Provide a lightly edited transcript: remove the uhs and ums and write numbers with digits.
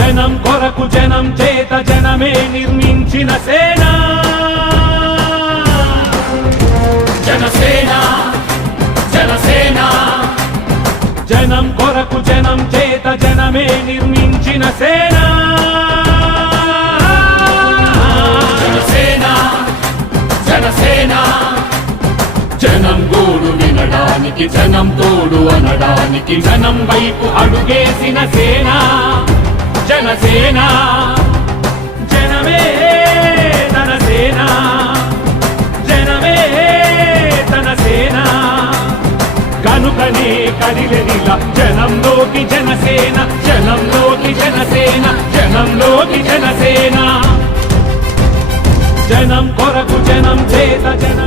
జనం కొరకు జనం చేత జనమే నిర్మించిన సేన జనసేన జనసేన జనం కొరకు జనం చేత జనమే నిర్మించిన సేన జనసేన జనసేన జనం గోడు వినడానికి జనం తోడు అనడానికి జనం వైపు అడుగేసిన సేన జనసేన జనమే తన సేన జనమే తన సేన కనుకనే కదిలెదిలా జనంలోకి జనసేన జనంలోకి జనసేన జనంలోకి జనసేన జనం కొరకు జనం చేత జన